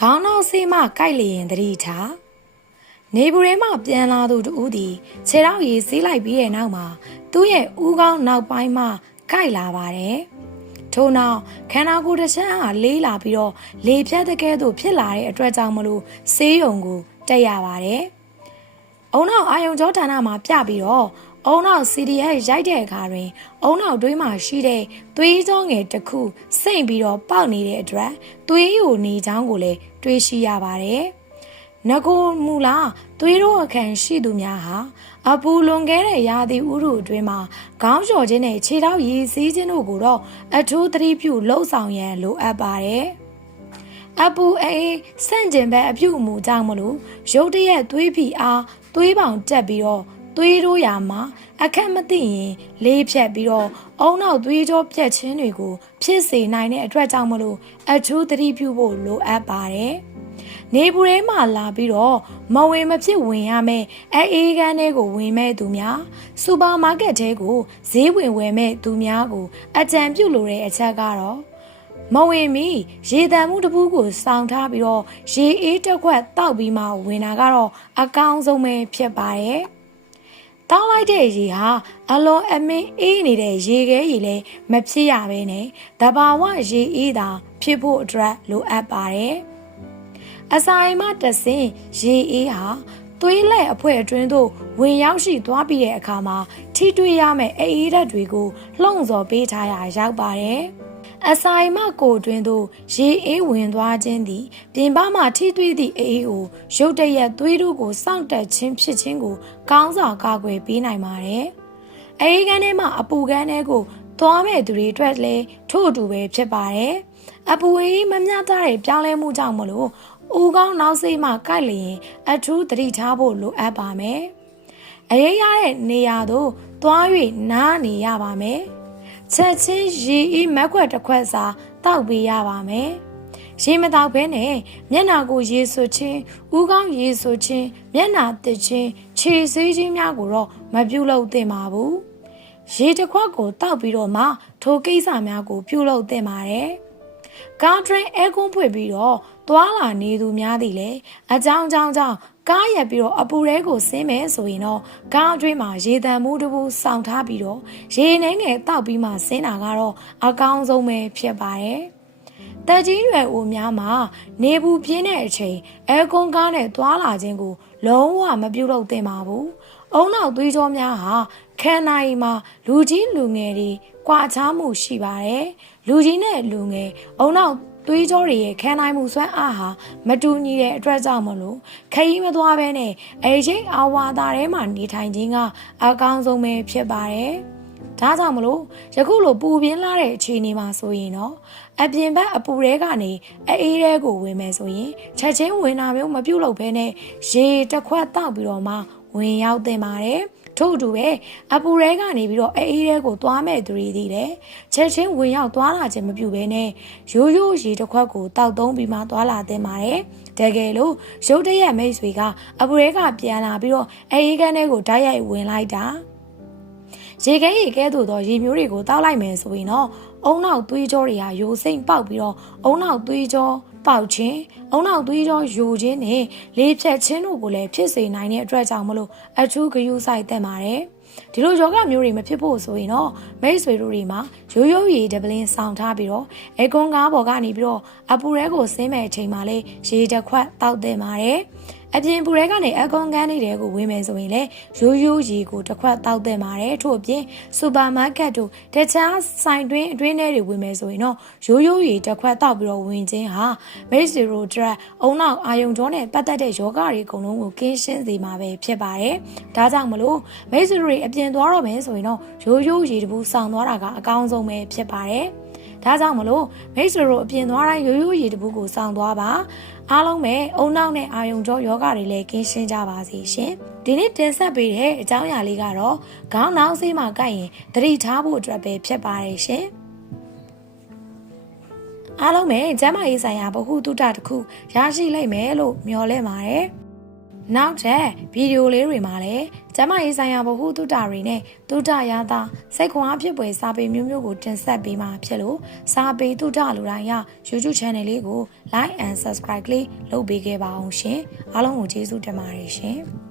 ခေါင်းနောက်ဆေးမှကိုက်လျင်သတိထားနေဘူးထဲမှပြန်လာသူတူသည်ခြေထောက်ရည်ဆေးလိုက်ပြီးတဲ့နောက်မှာသူ့ရဲ့ဥကောင်းနောက်ပိုင်းမှကိုက်လာပါတယ်ထို့နောက်ခန္ဓာကိုယ်တစ်ချမ်းအားလေးလာပြီးတော့လေဖြတ်တဲ့ကဲသို့ဖြစ်လာတဲ့အတွက်ကြောင့်မလို့ဆေးရုံကိုတက်ရပါတယ်။အုံနောက်အာယုံကြောဌာနမှာပြပြီးတော့ အုံနောက် CDS ရိုက်တဲ့အခါတွင်အုံနောက်တွင်းမှာရှိတဲ့သွေးကြောငယ်တစ်ခုစိမ့်ပြီးတော့ပေါက်နေတဲ့အတွက်သွေးယိုနေချောင်းကိုလည်းတွေးရှိရပါတယ်။ငကိုမူလာသွေးတို့အခန့်ရှိသူများဟာအပူလွန်ခဲ့တဲ့ရာသီဥတုအတွင်းမှာခေါင်းလျှော်ခြင်းနဲ့ခြေထောက်ရည်စည်းခြင်းတို့ကိုတော့အထူးသတိပြုလှုပ်ဆောင်ရန်လိုအပ်ပါတယ်။အပူအေးဆန့်ကျင်ဘက်အပြုအမူကြောင့်မလို့ရုတ်တရက်သွေးဖီအားသွေးပေါင်တက်ပြီးတော့ သွေးတို့ရာမှာအခက်မသိရင်လေးဖြတ်ပြီးတော့အုံနောက်သွေးကြောပြက်ခြင်းတွေကိုဖြစ်စေနိုင်တဲ့အတွက်ကြောင့်မလို့အထူးသတိပြုဖို့လိုအပ်ပါတယ်။နေပူထဲမှာလာပြီးတော့မဝင်မဖြစ်ဝင်ရမယ်အဲအေးကန်းတွေကိုဝင်မဲ့သူများစူပါမားကတ်ထဲကိုဈေးဝင်ဝယ်မဲ့သူများကိုအကြံပြုလိုတဲ့အချက်ကတော့မဝင်မီရေတံမှုတစ်ပူးကိုစောင်းထားပြီးတော့ရေအေးတစ်ခွက်တောက်ပြီးမှဝင်တာကတော့အကောင်းဆုံးပဲဖြစ်ပါတယ်။ တောင်းလိုက်တဲ့ရေဟာအလွန်အမင်းအေးနေတဲ့ရေခဲရေလည်းမဖြစ်ရဘဲနဲ့တဘာဝရေအေးတာဖြစ်ဖို့အတွက်လိုအပ်ပါတယ်။အစာအိမ်မှတဆင်ရေအေးဟာသွေးလက်အဖွဲအတွင်းသို့ဝင်ရောက်ရှိသွားပြီးတဲ့အခါမှာထိတွေ့ရမယ့်အေးအေးဓာတ်တွေကိုလှုံ့ဆော်ပေးထားရရောက်ပါတယ်။ အစာအိမ်မှကိုယ်တွင်သို့ရေအေးဝင်သွားခြင်းသည်ပြင်ပမှထိတွေ့သည့်အေးအေးကိုရုတ်တရက်သွေးတို့ကိုစောင့်တက်ခြင်းဖြစ်ခြင်းကိုကောင်းစွာကာကွယ်ပေးနိုင်ပါတယ်။အေးကန်းထဲမှာအပူကန်းထဲကိုသွားမဲ့သူတွေအတွက်လည်းထို့အတူပဲဖြစ်ပါတယ်။အပူအေးမမျှတတဲ့ပြောင်းလဲမှုကြောင့်မလို့ဦးကောင်းနောက်စိတ်မှကိုက်လျင်အထူးသတိထားဖို့လိုအပ်ပါမယ်။အရေးရတဲ့နေရာသို့သွား၍နားနေရပါမယ်။ ချက်ချင်းရေဤမက်ခွက်တစ်ခွက်စာတောက်ပေးရပါမယ်။ရေမတောက်ဘဲနဲ့မျက်နာကိုရေဆွချင်းဦးကောင်းရေဆွချင်းမျက်နာတစ်ချင်းခြေဆေးချင်းများကိုတော့မပြုတ်လို့သင့်ပါဘူး။ရေတစ်ခွက်ကိုတောက်ပြီးတော့မှထိုကိစ္စများကို ပြုတ်လို့သင့်ပါတယ်။ကားထရင်အဲကွန်းဖွင့်ပြီးတော့သွာလာနေသူများသည်လည်းအကြောင်းကြောင်းကြောင့် ကားရက်ပြီးတော့အပူရဲကိုဆင်းမယ်ဆိုရင်တော့ကားအတွင်းမှာရေတံမှုတစ်ခုစောင့်ထားပြီးတော့ရေနှဲငယ်တောက်ပြီးမှဆင်းတာကတော့အကောင်းဆုံးပဲဖြစ်ပါတယ်။တက်ကြီးရွယ်အိုများမှာနေဘူးပြင်းတဲ့အချိန်အဲကွန်ကားနဲ့သွာလာခြင်းကို လုံးဝမပြုတ်လို့သင့်ပါဘူး။အုံနောက်သွေးကြောများဟာခန္ဓာရင်မှာလူကြီးလူငယ်တွေကြွာချမှုရှိပါတယ်။လူကြီးနဲ့လူငယ်အုံနောက် သွေးကြောတွေရဲ့ခံနိုင်မှုစွမ်းအားဟာမတူညီတဲ့အတွက်ကြောင့်မလို့ခရီးမသွားဘဲနဲ့အချိန်အာဝါသာထဲမှာနေထိုင်ခြင်းကအကောင်းဆုံးပဲဖြစ်ပါတယ်။ဒါကြောင့်မလို့ယခုလိုပူပြင်းလာတဲ့အခြေအနေမှာဆိုရင်တော့အပြင်ဘက်အပူတဲကနေအေးတဲကိုဝင်မယ်ဆိုရင်ချက်ချင်းဝင်တာမျိုးမပြုတ်လို့ဘဲနဲ့ရေတစ်ခွက်တောက်ပြီးတော့မှဝင်ရောက်တင်ပါတယ်။ ထို့အတူပဲအပူရဲကနေပြီးတော့အေးအေးရဲကိုသွားမဲ့သူတွေသည်လည်းချက်ချင်းဝင်ရောက်သွားလာခြင်းမပြုဘဲနဲ့ရိုးရိုးရေတစ်ခွက်ကိုတောက်သုံးပြီးမှသွားလာသင့်ပါတယ်တကယ်လို့ရုတ်တရက်မိတ်ဆွေကအပူရဲကပြန်လာပြီးတော့အေးအေးကန်းထဲကိုဓာတ်ရိုက်ဝင်လိုက်တာရေခဲရေခဲသို့သောရေမျိုးတွေကိုတောက်လိုက်မယ်ဆိုရင်တော့အုံနောက်သွေးကြောတွေဟာယိုစိမ့်ပေါက်ပြီးတော့အုံနောက်သွေးကြော ပေါက်ခြင်းအုံနောက်သွေးကြောယိုခြင်းနဲ့လေဖြတ်ခြင်းတို့ကိုလည်းဖြစ်စေနိုင်တဲ့အတွက်ကြောင့်မလို့အထူးဂရုစိုက်သင့်ပါတယ် ဒီလိုယောဂမျိုးတွေမဖြစ်ဖို့ဆိုရင်တော့မိတ်ဆွေတို့တွေမှာရိုးရိုးရည်ဒပလင်းဆောင်ထားပြီးတော့အဲကွန်ကားပေါ်ကနေပြီးတော့အပူရဲကိုဆင်းမဲ့အချိန်မှာလေရေတစ်ခွက်တောက်သင့်ပါတယ်အပြင်ပူရဲကနေအကွန်ကန်းလေးတွေကိုဝင်မယ်ဆိုရင်လည်းရိုးရိုးရီကိုတစ်ခွက်တောက်သင့်ပါတယ်ထို့အပြင်စူပါမားကတ်တို့တခြားဆိုင်တွင်းအတွင်းထဲတွေဝင်မယ်ဆိုရင်တော့ရိုးရိုးရီတစ်ခွက်တောက်ပြီးတော့ဝင်ခြင်းဟာမိတ်ဆွေတို့ဒရက်အုံနောက်အာယုံကြောနဲ့ပတ်သက်တဲ့ယောဂတွေအကုန်လုံးကိုကင်းရှင်းစေမှာပဲဖြစ်ပါတယ်ဒါကြောင့်မလို့မိတ်ဆွေတို့တွေအပြင်သွားတော့မယ်ဆိုရင်တော့ရိုးရိုးရီတပူဆောင်သွားတာကအကောင်းဆုံးပဲဖြစ်ပါတယ်ဒါကြောင့်မလို့မိတ်ဆွေတို့အပြင်သွားတိုင်းရိုးရိုးရည်တပူကိုစောင့်သွားပါအားလုံးပဲအုံနောက်နဲ့အာယုံကြောယောဂတွေလည်းကင်းရှင်းကြပါစေရှင်ဒီနေ့တင်ဆက်ပေးတဲ့အကြောင်းအရာလေးကတော့ခေါင်းနောက်ဆေးမှာကိုက်ရင်သတိထားဖို့အတွက်ပဲဖြစ်ပါတယ်ရှင်အားလုံးပဲကျမ်းမာရေးဆိုင်ရာဗဟုသုတတစ်ခုရရှိလိမ့်မယ်လို့မျှော်လင့်ပါတယ်နောက်ထပ်ဗီဒီယိုလေးတွေမှာလည်း ကျမရေးဆိုင်ရာဗဟုသုတတွေနဲ့သုတရတာစိတ်ခွန်အားဖြစ်ပွဲစာပေမျိုးမျိုးကိုတင်ဆက်ပေးမှာဖြစ်လို့စာပေသုတလူတိုင်းရ YouTube Channel လေးကို Like and Subscribe လေးလုပ်ပေးခဲ့ပါအောင်ရှင်အားလုံးကိုကျေးဇူးတင်ပါတယ်ရှင်